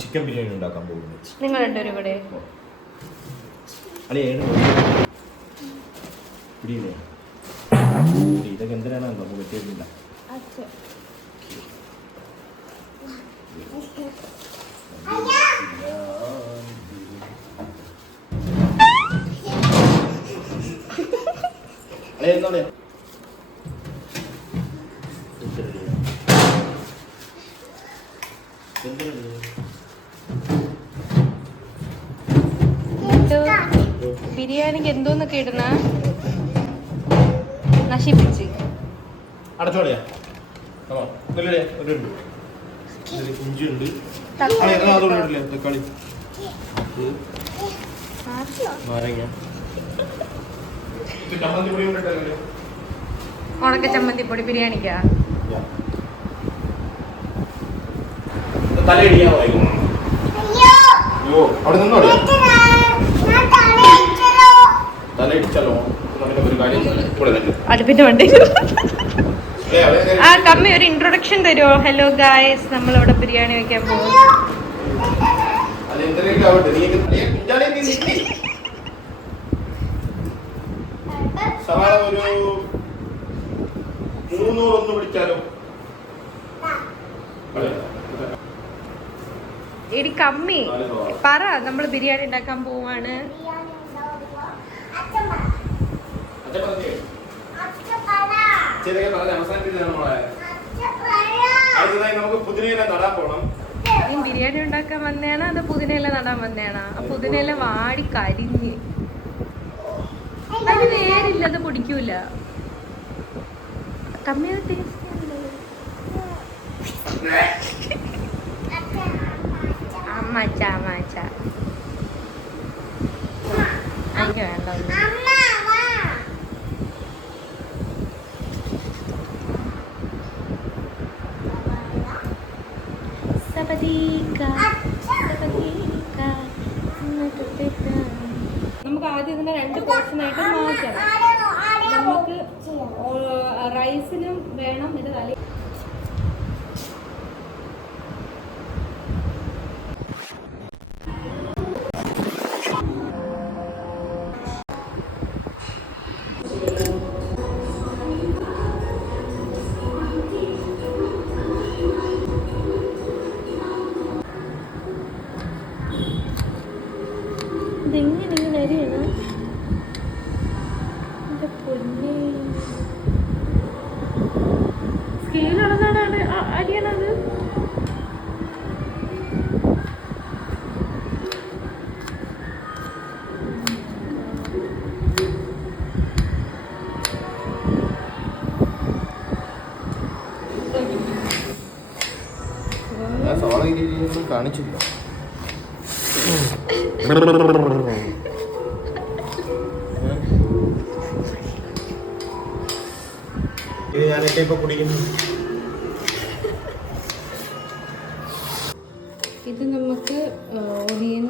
Chicken biryani ഉണ്ടാക്കാൻ പോകുന്നു. നിങ്ങൾ രണ്ടുപേരും ഇവിടെ ഇതൊക്കെ എന്തിനാണ് നമുക്ക് പറ്റിയിട്ടില്ല. എന്നോടെ ബിരിയാണിക്ക് എന്തോന്നൊക്കെ ഇടുന്ന നശിപ്പിച്ച് അടച്ചോളിയാ. ഇഞ്ചിയുണ്ട്, തക്കാളി, നാരങ്ങ, ഉണക്ക ചമ്മന്തിപ്പൊടി ബിരിയാണിക്കാ. അവിടെ നിന്നോ തലയിടിച്ചല്ലോ. അടുപ്പിന്റെ വണ്ടി ആ കമ്മി ഒരു ഇൻട്രൊഡക്ഷൻ തരുമോ? ഹലോ ഗായ്സ്, നമ്മളിവിടെ ബിരിയാണി വെക്കാൻ പോകും. സവാള ഒരു 300 ഒന്ന് പിടിച്ചാലോ? എടി കമ്മി പറ, നമ്മള് ബിരിയാണി ഉണ്ടാക്കാൻ പോവാണ്. നീ ബിരിയാണി ഉണ്ടാക്കാൻ വന്നേണോ അത് പുതിനയില നടാൻ വന്നേണോ? ആ പുതിനയില വാടി കരിഞ്ഞ് അതിന് വേരില്ല, അത് പൊടിക്കൂല. കമ്മിയുടെ ടേസ്റ്റ് അമ്മച്ച അമ്മച്ച എനിക്ക് വേണ്ട. നമുക്ക് ആദ്യം ഇതിനെ 2 പോർഷനായിട്ട് മാറ്റണം. നമുക്ക് റൈസിനും വേണം ഇത് തല. ഇതെങ്ങനെ ഇങ്ങനെ അരിയണം? എൻ്റെ പൊന്നെ, സ്കെയിലുള്ളതാണ് അരിയണത്. കാണിച്ചില്ല. ഞാനൊക്കെ ഇപ്പൊ കുടിക്കുന്നു. ഇത് നമുക്ക് ഓണിയൻ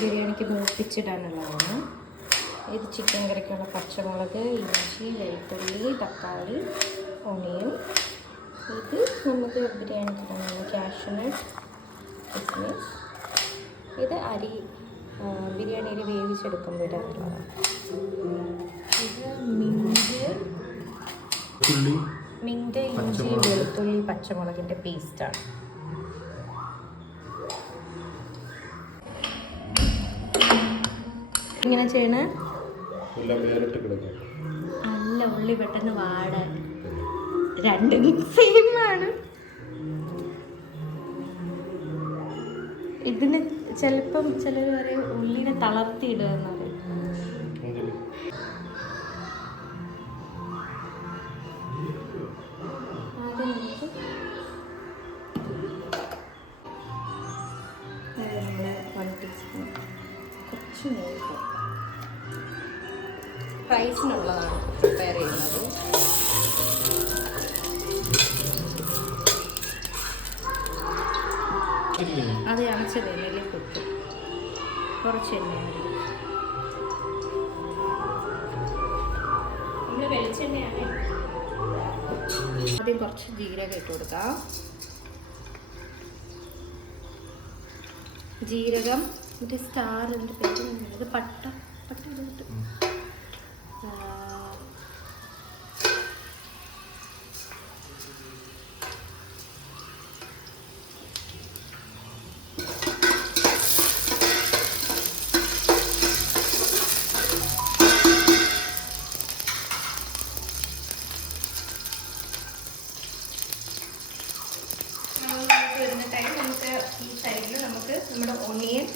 ബിരിയാണിക്ക് മൂപ്പിച്ചിടാനുള്ളതാണ്. ഇത് ചിക്കൻ കറിക്കുള്ള പച്ചമുളക്, ഇഞ്ചി, വെളുത്തുള്ളി, തക്കാളി, ഓണിയൻ. ഇത് നമുക്ക് ബിരിയാണിക്ക് ഇടാനുള്ള കാഷ്യൂനട്ട്, കിസ്മിസ്. ഇത് ബിരിയാണി അരി വേവിച്ചെടുക്കുമ്പോൾ ഇടാനുള്ളതാണ്. ഇത് മിന്റ്, ഇഞ്ചി, വെളുത്തുള്ളി, പച്ചമുളകിൻ്റെ പേസ്റ്റാണ്. ഇങ്ങനെ ചെയ്യണേ അല്ല, ഉള്ളി പെട്ടെന്ന് വാടാൻ. രണ്ടും സെയിമാണ്. ഇതിന് ചിലപ്പം ചിലർ പറയും ഉള്ളിനെ തളർത്തിയിടുക എന്ന് പറയും. കുറച്ച് നെയ്യ് റൈസിനുള്ളതാണ് പ്രിപ്പയർ ചെയ്യുന്നത്. അത് അണച്ചത് എണ്ണയിൽ കൊട്ടു, കുറച്ച് എണ്ണയാണ്. നമ്മൾ വെളിച്ചെണ്ണയാണ്. ആദ്യം കുറച്ച് ജീരകം ഇട്ട് കൊടുക്കാം. ജീരകം, മറ്റേ സ്റ്റാർ, എൻ്റെ പേര് ഇത് പട്ട ഇട്ടിട്ട് നമ്മുടെ ഓണിയൻ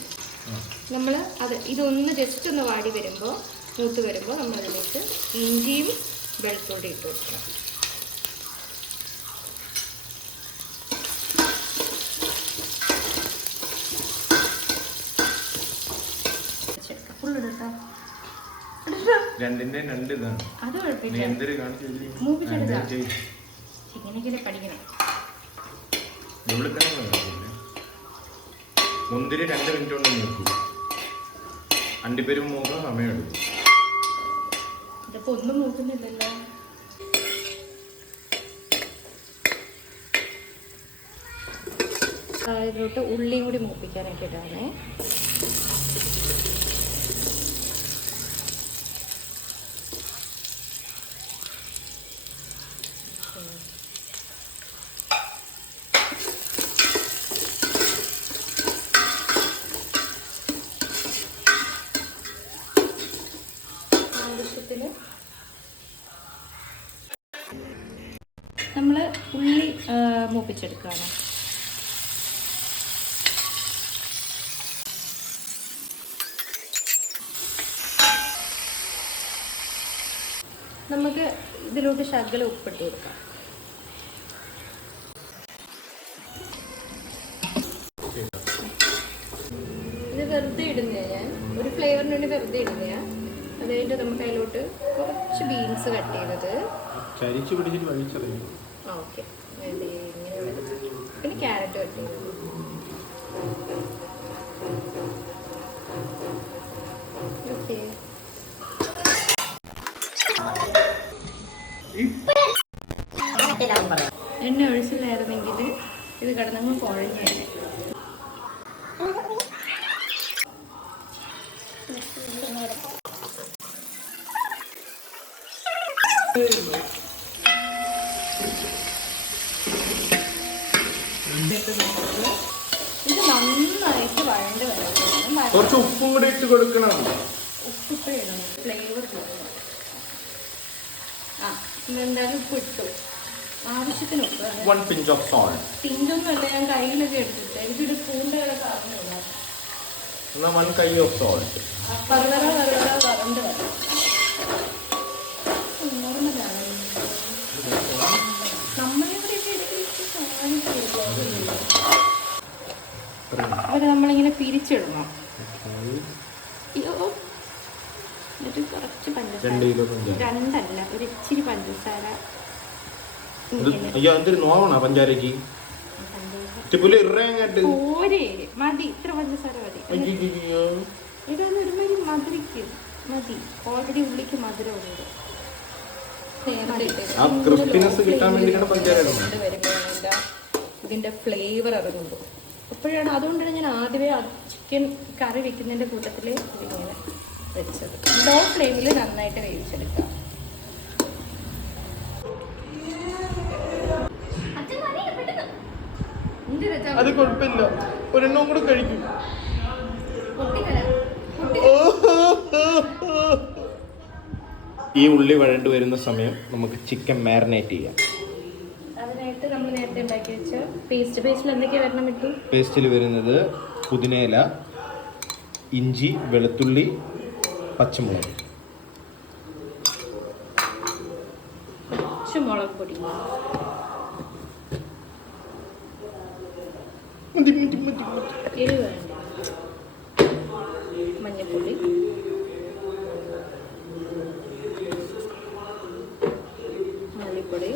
ഇതൊന്ന് ജസ്റ്റ് ഒന്ന് വാടി വരുമ്പോൾ മൂത്ത് വരുമ്പോൾ നമ്മളതിലേക്ക് ഇഞ്ചിയും വെളുത്തുള്ളി ഇട്ട് കൊടുക്കണം. അത് കുഴപ്പമില്ല, ഇങ്ങനെയൊക്കെ പഠിക്കണം. മുന്തിരി 2 മിനിറ്റ് കൊണ്ട് നോക്കൂ. അണ്ടിപ്പരും മൂക്കാൻ സമയമെടുക്കും. ഇതിപ്പോ ഒന്നും നോക്കുന്നില്ലല്ലോ. ഇതിലോട്ട് ഉള്ളിയും കൂടി മൂപ്പിക്കാനായിട്ട് ഇടാണേ. നമ്മൾ ഉള്ളി മൂപ്പിച്ചെടുക്കുകയാണ്. നമുക്ക് ഇതിലോട്ട് ശകലം ഉപ്പിട്ട് കൊടുക്കാം. ഇത് വെറുതെ ഇടുന്നതാണ്, ഞാൻ ഒരു ഫ്ലേവറിന് വേണ്ടി വെറുതെ ഇടുന്നതാണ്. അത് കഴിഞ്ഞിട്ട് നമുക്ക് അതിലോട്ട് കുറച്ച് ബീൻസ് കട്ട് ചെയ്തത്, ഓക്കെ, പിന്നെ ക്യാരറ്റ് കട്ട് ചെയ്തത്, ഓക്കെ. എണ്ണ ഒഴിച്ചില്ലായിരുന്നെങ്കിൽ ഇത് കിടന്നങ്ങ് കുഴഞ്ഞേ. ഇത് നന്നായിട്ട് വഴണ്ട് വരണം. കുറച്ച് ഉപ്പും കൂടി ഇട്ട് കൊടുക്കണം. ഉപ്പിട്ട് ഇടണം, ഫ്ലേവർ കിട്ടണം. എന്തായാലും ഉപ്പ് ഇട്ടു, ആവശ്യത്തിന് ഉപ്പ്. പിഞ്ചൊന്നുമല്ല, ഞാൻ കയ്യിലൊക്കെ എടുത്തിട്ട് എനിക്കൊരു സ്പൂണിൻ്റെ വില പറഞ്ഞില്ല. വറുവറ വരണ്ട് വരണം. നോർമലാണ് നമ്മളിവിടെയൊക്കെ അവിടെ നമ്മളിങ്ങനെ പിരിച്ചിടണം. അയ്യോ, എന്നിട്ട് കുറച്ച് പഞ്ചസാര, 2 അല്ല, ഒരു ഇച്ചിരി പഞ്ചസാര. പഞ്ചാരക്ക് ഓരേ മതി, ഇത്ര പഞ്ചസാര മതി. ഇതൊന്നും ഒരുമാതിരി മധുരയ്ക്ക് മതി, ഓൾറെഡി ഉള്ളിക്ക് മധുരം ഉണ്ട്. ഇതിന്റെ ഫ്ലേവർ ഇറങ്ങുള്ളൂ അപ്പോഴാണ്. അതുകൊണ്ടാണ് ഞാൻ ആദ്യമേ ചിക്കൻ കറി വെക്കുന്നതിന്റെ കൂട്ടത്തിൽ ഇതിങ്ങനെ വെച്ചത്. ലോ ഫ്ലെയിമിൽ നന്നായിട്ട് വേവിച്ചെടുക്കാം. അത് കുഴപ്പമില്ല, ഒരെണ്ണം കൂടെ കഴിക്കും. ഈ ഉള്ളി വഴണ്ടു വരുന്ന സമയം നമുക്ക് ചിക്കൻ മാരിനേറ്റ് ചെയ്യാം. അതിനായിട്ട് നമ്മൾ നേരത്തെ ഉണ്ടാക്കി വെച്ച പേസ്റ്റിൽ എന്തൊക്കെയാ വരണം കിട്ടും? പേസ്റ്റിൽ വരുന്നത് പുതിനയില, ഇഞ്ചി, വെളുത്തുള്ളി, പച്ചമുളക്, മുളക് പൊടി, എരിവ് വേണ്ട, മഞ്ഞൾപ്പൊടി, മല്ലിപ്പൊടി,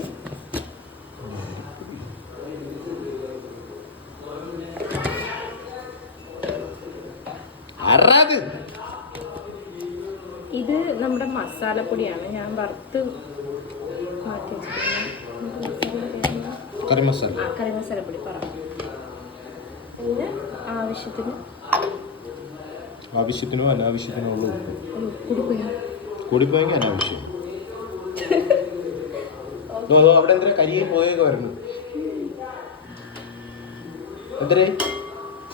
ഇത് നമ്മുടെ മസാലപ്പൊടിയാണ്, ഞാൻ വറുത്ത് മാറ്റി കറി മസാലപ്പൊടി പറ. പിന്നെ ആവശ്യത്തിന് ആവശ്യത്തിനോ അനാവശ്യത്തിനോ ഉള്ള ഉപ്പ്. കൂടിപ്പോയി. കൂടിപ്പോയെങ്കിൽ അനാവശ്യം. അതോ അവിടെ എന്തിനാ കരിയെ പോയൊക്കെ വരണം. എന്തരേ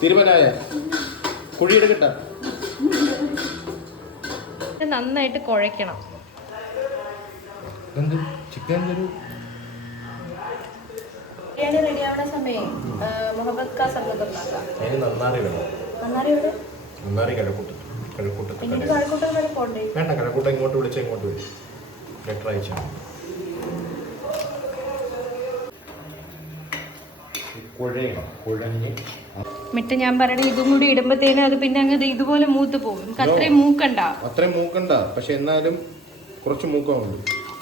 തീരുമാനമായ കുഴിയെടുക്കട്ട. നന്നായിട്ട് കുഴയ്ക്കണം. എന്ത് ചിക്കൻ ഒരു ബിരിയാണി റെഡി ആവുന്ന സമയം മുഹമ്മദ് കാ സർബത്ത് ഉണ്ടാക്കാം. അതിന് നന്നാറി വേണം. നന്നാറി എവിടെ? നന്നാറി കിഴക്കൂട്ടത്ത്. കിഴക്കൂട്ടത്ത് എനിക്ക് കഴക്കൂട്ടം വരെ പോണ്ടേ? വേണ്ട, കിഴക്കൂട്ടം ഇങ്ങോട്ട് വിളിച്ചാൽ ഇങ്ങോട്ട് വരും. ലെറ്റർ അയച്ചാൽ കുഴഞ്ഞ് മിട്ട് ഞാൻ പറയണ ഇതും കൂടി ഇടുമ്പത്തേനും അത് പിന്നെ അങ്ങ് ഇതുപോലെ മൂത്ത് പോകും. നമുക്ക് അത്രയും മൂക്കണ്ട. അത്രയും മൂക്കണ്ട, പക്ഷെ എന്നാലും കുറച്ച് മൂക്കമുണ്ട്.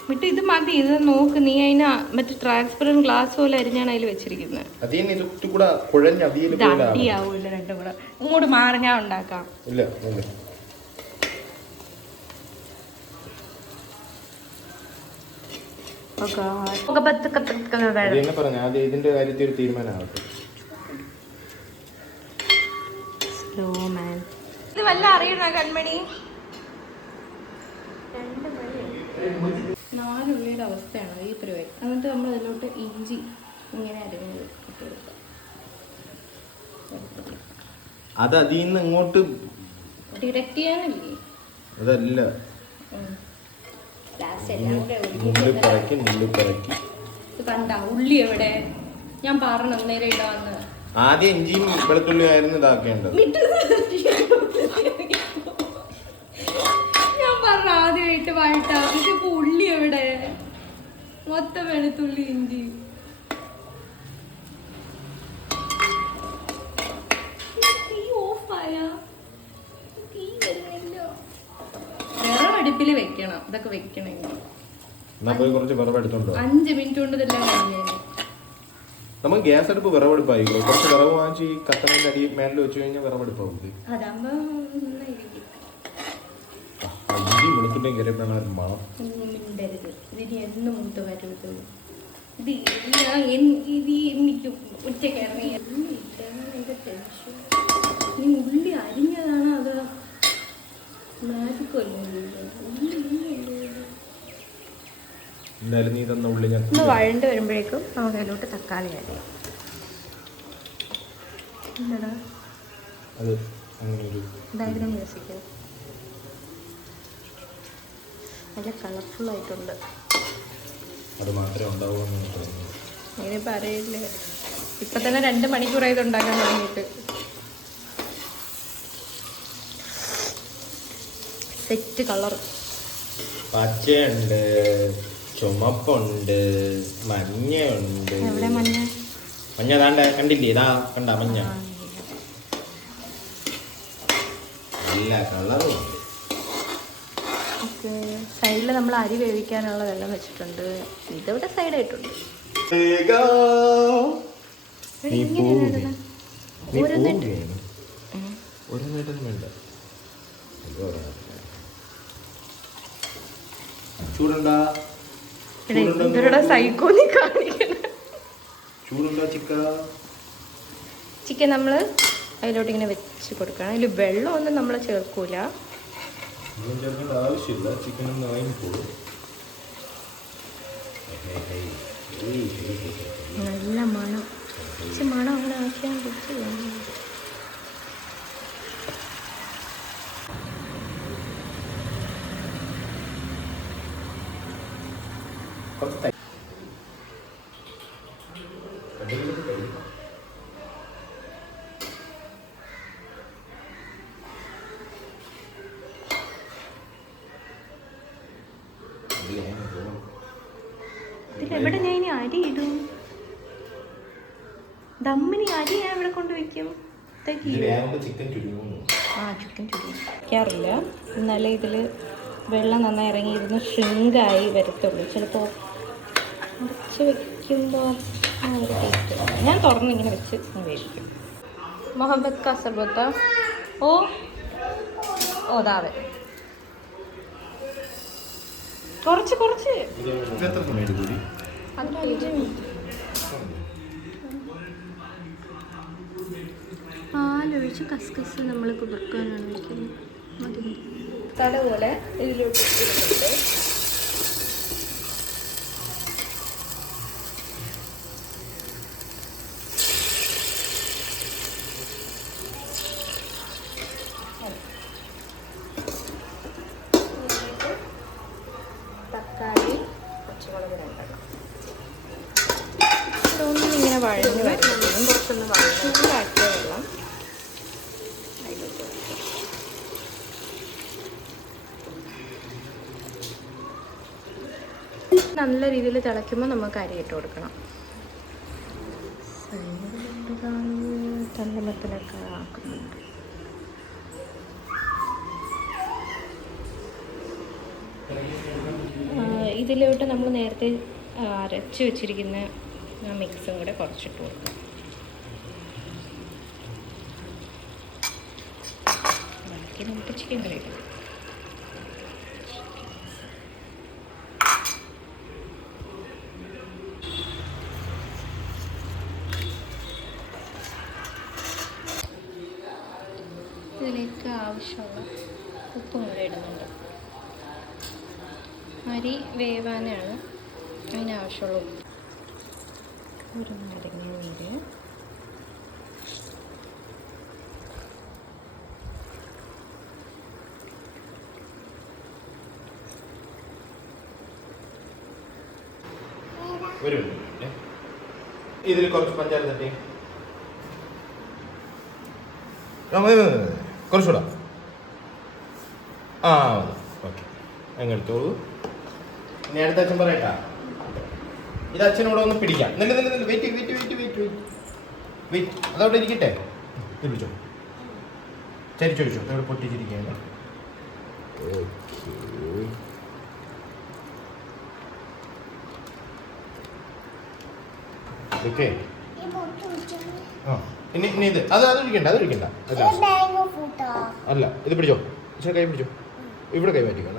മിട്ട് ഇത് മതി. ഇത് നോക്ക്, നീ അതിന് മറ്റേ ട്രാൻസ്പെറന്റ് ഗ്ലാസ് പോലെ അരിഞ്ഞാണ് അതിൽ വെച്ചിരിക്കുന്നത്. അതിന് ഇതൊക്കെ കൂടെ കുഴഞ്ഞ് അവിയൽ പോലെ അടിയാവൂല രണ്ടും കൂടെ. ഇങ്ങോട്ട് മാറി ഞാൻ ഉണ്ടാക്കാം. ഇല്ല എന്നെ പറഞ്ഞ ആദ്യം ഇതിന്റെ കാര്യത്തിൽ ഒരു തീരുമാനമാകട്ടെ. ഇത് വല്ല അറിയണ കൺമണി? 4 ഉള്ളിയുടെ അവസ്ഥയാണ് ഈ പരിപാടി. എന്നിട്ട് നമ്മൾ അതിലോട്ട് ഇഞ്ചി ഇങ്ങനെ അരിഞ്ഞത് ഇട്ട് കൊടുക്കാം. അത് അതിൽ നിന്ന് ഇങ്ങോട്ട് ഡിറക്റ്റ് ചെയ്യാനല്ലേ? അതല്ല, കണ്ട ഉള്ളി എവിടെ? ഞാൻ പറഞ്ഞു നേരെ ഇടാന്ന്. ആദ്യം ഇഞ്ചിയും വെളുത്തുള്ളി ആയിരുന്നു ഇതാക്കേണ്ടത്. ഞാൻ പറഞ്ഞു ആദ്യമായിട്ട് വഴട്ടാ. ഇതിപ്പോ ഉള്ളി എവിടെ? മൊത്തം വെളുത്തുള്ളി ഇഞ്ചി. തീ ഓഫായ തീ വരുന്നില്ല. വിറകടുപ്പിൽ വെക്കണം. ഇതൊക്കെ വെക്കണമെങ്കിൽ കുറച്ച് വിറവെടുത്തോണ്ടോ? 5 മിനിറ്റ് കൊണ്ട് ഇതെല്ലാം കഴിഞ്ഞു. നമുക്ക് ഗ്യാസ് അടുപ്പ് വിറവെടുപ്പായിരിക്കും. കുറച്ച് വിറവ് വാങ്ങിച്ച് ഈ കത്തണേന്റെ അടി മേലിൽ വെച്ച് കഴിഞ്ഞാൽ വിറവെടുപ്പാവും. അതാകുമ്പോ ഇഞ്ചി വെളുത്തുള്ളിയും കയറിയപ്പോഴാണ് ഒരു മണം. ഇതിന് എന്ന് മൂത്ത് വരുന്നത്? ഇത് എനിക്ക് ഉച്ചക്കിറങ്ങി നീ ഉള്ളി അരിഞ്ഞതാണ്. അത് എന്തായാലും നീ തന്ന ഉള്ളി ഞാൻ വഴണ്ട് വരുമ്പോഴേക്കും നമുക്ക് അതിലോട്ട് തക്കാളി ആഡ് ചെയ്യാം. അത് അങ്ങനെ ഒരു ഡയഗ്രാം മ്യൂസിക് നല്ല കളർഫുൾ ആയിട്ടുണ്ട്. അത് മാത്രമേ ഉണ്ടാവുമെന്ന് തോന്നുന്നു. അങ്ങനെ പറയില്ലേ, ഇപ്പൊ തന്നെ 2 മണിക്കൂറായി ഇത് ഉണ്ടാക്കാൻ തുടങ്ങിയിട്ട്. സെറ്റ് കളർ പച്ചയുണ്ട്, ചുമപ്പുണ്ട്, മഞ്ഞയുണ്ട്. എവിടെ മഞ്ഞ? മഞ്ഞ താണ്ട കണ്ടില്ലേ? ഇതാ കണ്ട മഞ്ഞ. നല്ല കളറും ഉണ്ട്. സൈഡിൽ നമ്മൾ അരി വേവിക്കാനുള്ള വെള്ളം വെച്ചിട്ടുണ്ട്. ഇതിവിടെ സൈഡായിട്ടുണ്ട്. ചിക്കൻ നമ്മള് അതിലോട്ട് ഇങ്ങനെ വെച്ച് കൊടുക്കണം. അതിൽ വെള്ളമൊന്നും നമ്മൾ ചേർക്കൂല. ആവശ്യമില്ല. ചിക്കൻ ഒന്ന് വാങ്ങിക്കോളൂ. നല്ല മണം. പക്ഷെ മണം അങ്ങനെ ആക്കിയാൽ പറ്റില്ല. ഇതിലെവിടെ ഞാൻ ഇനി അരി ഇടും? ദമ്മിന് അരി ഞാൻ ഇവിടെ കൊണ്ടുവയ്ക്കും. ചിക്കൻ ചുരിക്കാറില്ല. എന്നാലേ ഇതിൽ വെള്ളം നന്നായി ഇറങ്ങിയിരുന്ന് ഷ്രിങ്കായി വരത്തുള്ളൂ. ചിലപ്പോൾ അടച്ച് വെക്കുമ്പോൾ ആ ഒരു ടേസ്റ്റ്. ഞാൻ തുറന്നിങ്ങനെ വെച്ച് വേവിക്കും. മുഹമ്മദ് കാ സർബത്ത ഓതാവെ കുറച്ച് 5 മിനിറ്റ്. പാല് കുറച്ച് കസ്കസ് നമ്മൾ കുതിർക്കാനാണ് വയ്ക്കുന്നത്. മതി തല പോലെ ഇതിലോട്ട് ഇടുന്നുണ്ട്. തക്കാളി, പച്ചമുളക് രണ്ടെണ്ണം. ഇതൊന്നിങ്ങനെ വഴഞ്ഞ് വരുമ്പോഴും കുറച്ചൊന്ന് ചൂടാക്കിയ വെള്ളം അതിലോട്ട് ഒഴിക്കാം. നല്ല രീതിയിൽ തിളയ്ക്കുമ്പോൾ നമുക്ക് അരി ഇട്ട് കൊടുക്കണം. തണ്ടമത്തിലൊക്കെ ആക്കുന്നുണ്ട്. ഇതിലോട്ട് നമ്മൾ നേരത്തെ അരച്ച് വെച്ചിരിക്കുന്ന ആ മിക്സും കൂടെ കുറച്ചിട്ട് കൊടുക്കാം. ബാക്കി നമുക്ക് ചിക്കൻ കറി ഇടാം. ഇതിലേക്ക് ആവശ്യമുള്ള ഉപ്പും കൂടെ ഇടുന്നുണ്ട്. അരി വേവാനാണ് അതിനാവശ്യമുള്ള ഉപ്പ്. ഒരു നാരങ്ങ നീര്, ഒരു ഇതിൽ കുറച്ച് പഞ്ചാര തട്ടി കുറച്ചുകൂടാ. ആ ഓക്കെ, അങ്ങെടുത്തോളൂ. ഇനി അടുത്ത അച്ഛൻ പറയട്ടാ. ഇത് അച്ഛനോട് ഒന്ന് പിടിക്കാം. വെയിറ്റ് അതവിടെ ഇരിക്കട്ടെ. തിരിച്ചോ, ചരിച്ചൊഴിച്ചോ, അവിടെ പൊട്ടിച്ചിരിക്കുകയാണ്. ഓക്കെ. ആ ഇനി ഇത് അതൊഴിക്കണ്ട അല്ല, ഇത് പിടിച്ചോ. പക്ഷേ കൈ പിടിച്ചോ, ഇവിടെ കൈ മാറ്റിക്കണം.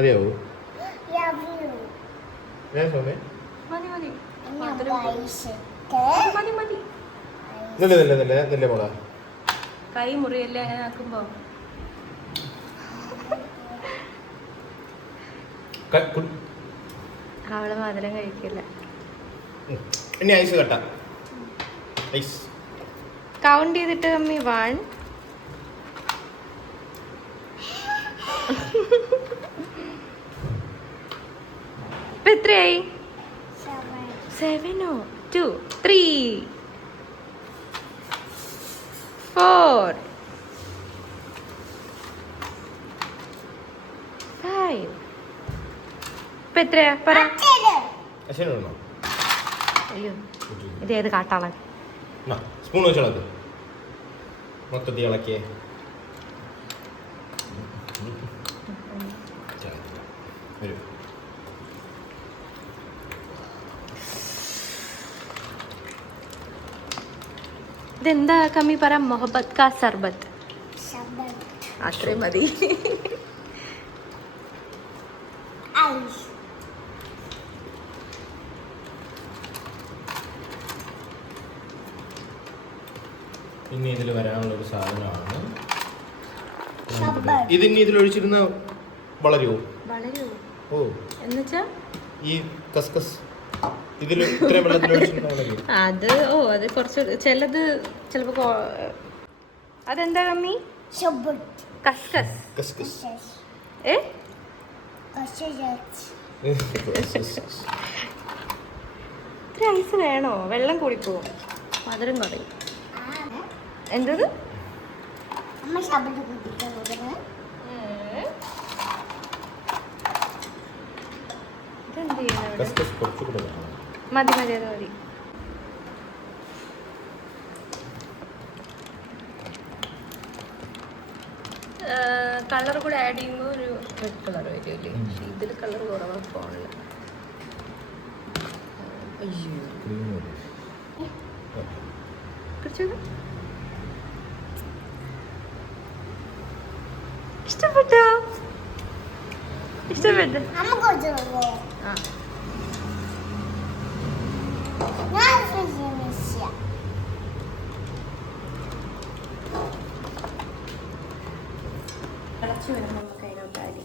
അറിയാവോ? നല്ല മോളാ. കൈ മുറിയല്ലേ അങ്ങനെ ആക്കുമ്പോ. അവള് മധുരം കഴിക്കില്ല. ഇനി ഐസ് കട്ട. ഐസ് കൗണ്ട് ചെയ്തിട്ട് അമ്മി 1 ഇപ്പൊ എത്രയായി? 7 2 3 4 5 ഇപ്പൊ എത്രയാ പറ. അച്ഛനോ? അയ്യോ, ഇത് ഏത് കാട്ടാളൻ? സ്പൂൺ വെച്ചോളത് മൊത്തത്തിൽ ഇളക്കിയേ. വരും. ഇതെന്താ കമ്മി പറ? മൊഹബത്ത് കാ സർബത്ത്. അത്രയും മതി. ഇനി ഇതിൽ വരാനുള്ള ഒരു സാധനമാണ്. ഇതിനി ഇതിലൊഴിച്ചിരുന്ന വളരുമോ? ഓ, എന്നുവെച്ചാ ഈ കസ്കസ് ഇതിൽ ഇത്രയും വെള്ളത്തിലൊഴിച്ചിരുന്ന വളരുമോ? അത് കുറച്ച് ചിലത് ചിലപ്പോ. അതെന്താ കമ്മി? കസ്കസ്. ഇത്ര ഐസ് വേണോ? വെള്ളം കൂടിപ്പോവും, മധുരം കുറയും. എന്തത്? മതി അത് മതി. കളർ കൂടെ ആഡ് ചെയ്യുമ്പോൾ ഒരു റെഡ് കളർ വരുമല്ലേ? ഇതിൽ കളർ കുറവാണ് ഫോണിൽ. ഇഷ്ടപ്പെട്ടോ? ഇഷ്ടപ്പെട്ടു. ആ തിളച്ച് വരുമ്പോൾ നമുക്ക് അതിലോട്ട് അരി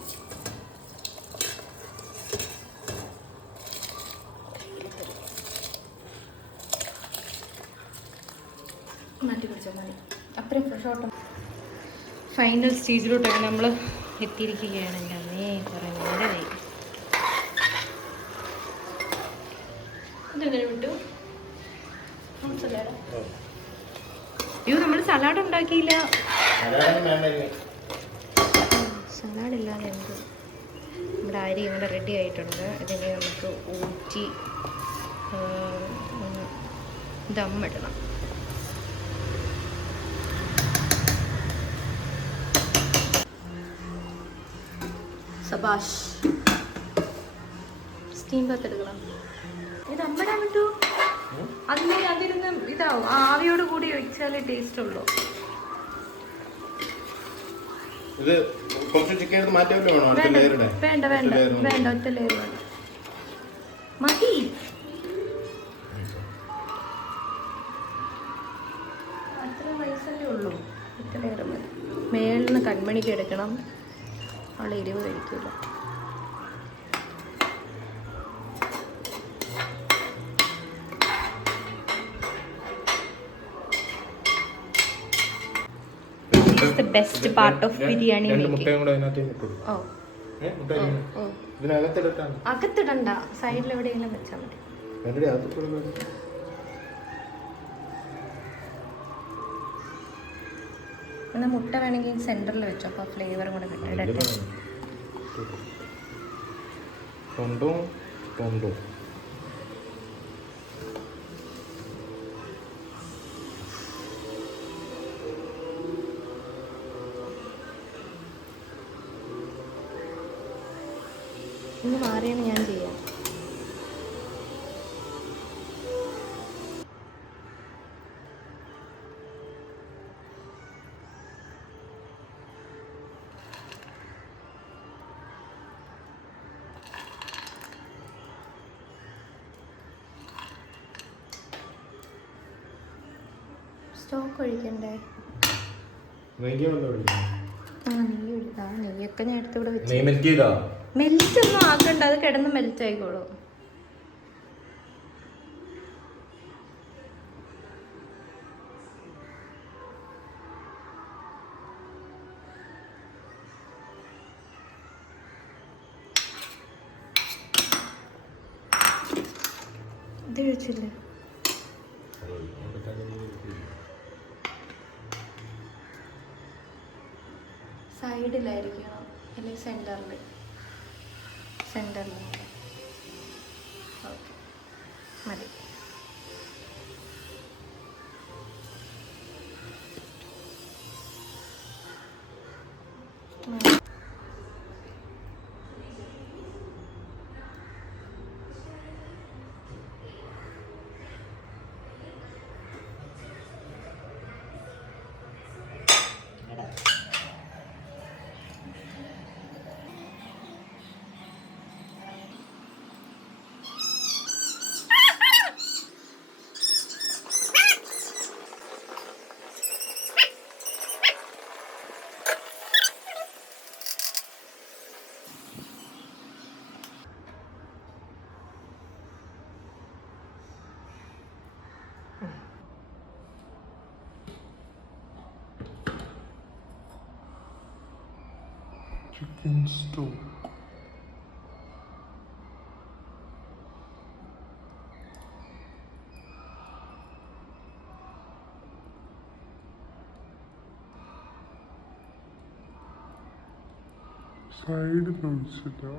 മാറ്റി പിടിച്ചാൽ മതി. അത്രയും ഫ്രഷോട്ട് ഫൈനൽ സ്റ്റേജിലോട്ടൊക്കെ നമ്മൾ എത്തിയിരിക്കുകയാണ്. എൻ്റെ അമ്മേ കുറേ നേരമായി. ഇതെങ്ങനെ വിട്ടു? അയ്യോ നമ്മൾ സലാഡ് ഉണ്ടാക്കിയില്ല. സലാഡ് ഇല്ലാതെ എന്ത്? നമ്മുടെ അരി ഇവിടെ റെഡി ആയിട്ടുണ്ട്. ഇതിനെ നമുക്ക് ഊറ്റി ദമ്മിടണം. സബാഷ് സ്റ്റീം പത്തെടുക്കണം. ഇത് അമ്മടാൻ വിട്ടു. അതിരുന്ന് ഇതാവും. ആവിയോട് കൂടി വെച്ചാലേ ടേസ്റ്റ് ഉള്ളൂ. ഇത് കുറച്ച് ചിക്കൻ എടുത്ത് മാറ്റാമല്ലോ. വേണ്ട വേണ്ട വേണ്ട വേണ്ട, ഒറ്റ ലെയർ വേണ്ട, മതി. അത്ര വയസ്സല്ലേ ഉള്ളൂ, ഒറ്റ ലെയർ മതി. മേളിൽ നിന്ന് കൺമണിക്ക് എടുക്കണം. അവളെ 20 കഴിക്കില്ല. The best part of biryani making. അകത്തിടണ്ട, സൈഡിൽ എവിടെയെങ്കിലും വെച്ചാൽ മതി. എന്നാൽ മുട്ട വേണമെങ്കിൽ സെന്ററിൽ വെച്ചോ, അപ്പോൾ ഫ്ലേവറും കൂടെ കിട്ടും. ഇന്ന് മാറിയാണ് ഞാൻ ചെയ്യാം. സ്റ്റോക്ക് ഒഴിക്കണ്ടേ? നെയ്യൊക്കെ ഞാൻ എടുത്ത് ഇവിടെ വെച്ചു. മെൽറ്റ് ഒന്നും ആക്കണ്ട, അത് കിടന്ന് മെൽറ്റ് ആയിക്കോളൂ. ഇത് വെച്ചില്ലേ? സൈഡിലായിരിക്കണം അല്ലെങ്കിൽ സെൻറ്ററിൽ. ഓക്കെ മതി. Chicken stew. Side consider.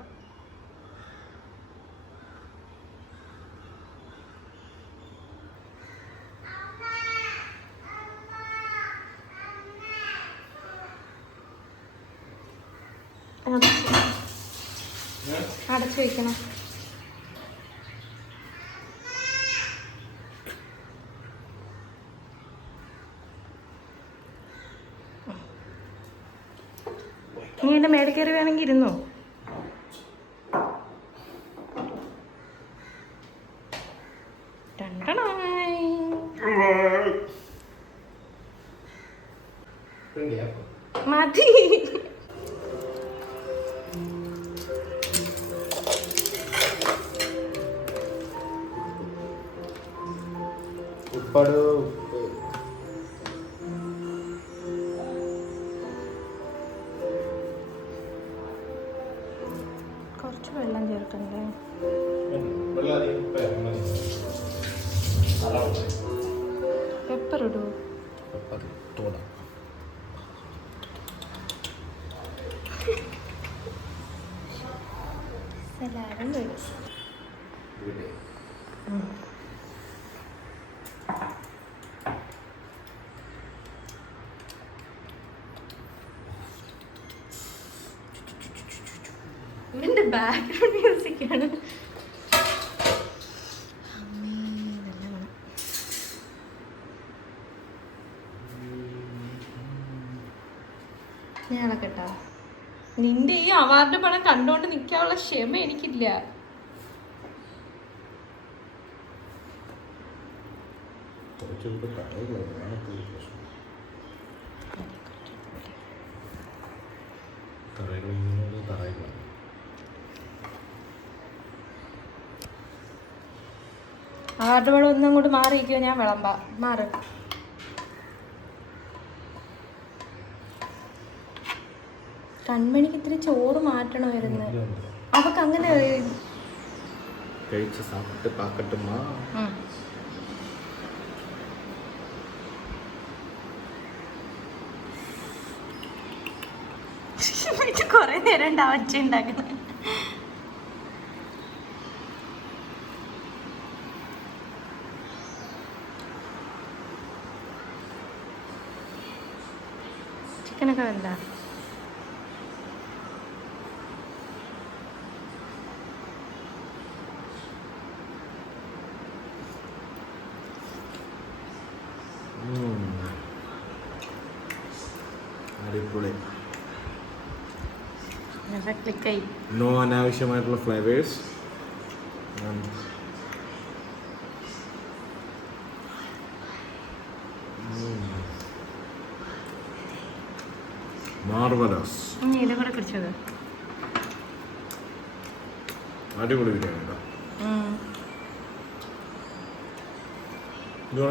അടച്ചു വയ്ക്കണം. നീ എൻ്റെ മേടെ കയറി വേണമെങ്കിൽ ഇരുന്നോ. മതി. ഉപ്പട് കുറച്ച് വെള്ളം ചേർക്കണ്ടേ? പെപ്പർ ഇടൂ. സലാഡും വരും. ഇതിന്റെ ബാക്ക്ഗ്രൗണ്ട് മ്യൂസിക് ആണ്. ഞാനൊക്കെട്ടാ നിന്റെ ഈ അവാർഡ് പണം കണ്ടോണ്ട് നിൽക്കാനുള്ള ക്ഷമ എനിക്കില്ല. അവാർഡ് പണം ഒന്നും അങ്ങോട്ട് മാറിയിരിക്കുമോ? ഞാൻ വിളമ്പാ. മാറ്. കൺമണിക്ക് ഇത്തിരി ചോറ് മാറ്റണമായിരുന്നു. അവക്ക് അങ്ങനെ കഴിച്ച് സാപ്പിട്ട് പാക്കട്ടുമാ. കൊറേ നേരം ഉണ്ടാവച്ച ഉണ്ടാക്കുന്നത്. ചിക്കനൊക്കെ വേണ്ട. അടിപൊളി. ക്ലിക്കായി. നോ അനാവശ്യമായിട്ടുള്ള ഫ്ലേവേഴ്സ്. മാർവലസ്. ഇതും കൂടെ കുടിച്ചത് അടിപൊളി ബിരിയാണി കേട്ടോ.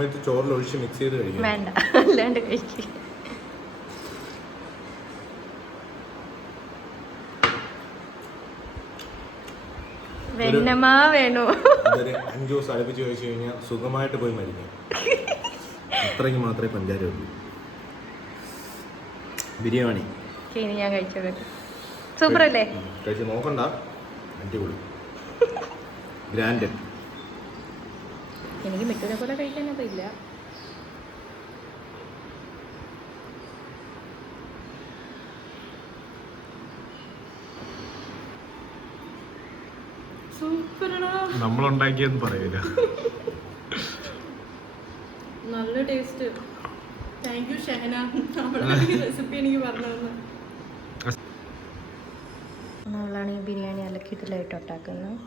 ഇത് ചോറിൽ ഒഴിച്ച് മിക്സ് ചെയ്ത് കഴിക്കാം. വേണ്ട, അല്ലാണ്ട് കഴിക്കും. വെണ്ണമാ വേണോ? 5 ദിവസം അടുപ്പിച്ച് കഴിച്ചു കഴിഞ്ഞാൽ സുഖമായിട്ട് പോയി മരിക്കാം. അത്രയ്ക്ക് മാത്രമേ പഞ്ചാര ഉള്ളൂ. ബിരിയാണി ഇനി ഞാൻ കഴിച്ചത് സൂപ്പർ അല്ലേ? കഴിച്ച് നോക്കണ്ട, അടിപൊളി ഗ്രാൻഡഡ്. എനിക്ക് മിക്കതിനെ പോലെ കഴിക്കാനൊന്നും ഇല്ല. നമ്മളുണ്ടാക്കിയെന്ന് പറയൂല. നല്ല taste. Thank you Shahana, recipe എനിക്ക് പറഞ്ഞു തന്നു. നമ്മളാണ് ഈ ബിരിയാണി നല്ല കിടിലായിട്ട് ഉണ്ടാക്കുന്നത്.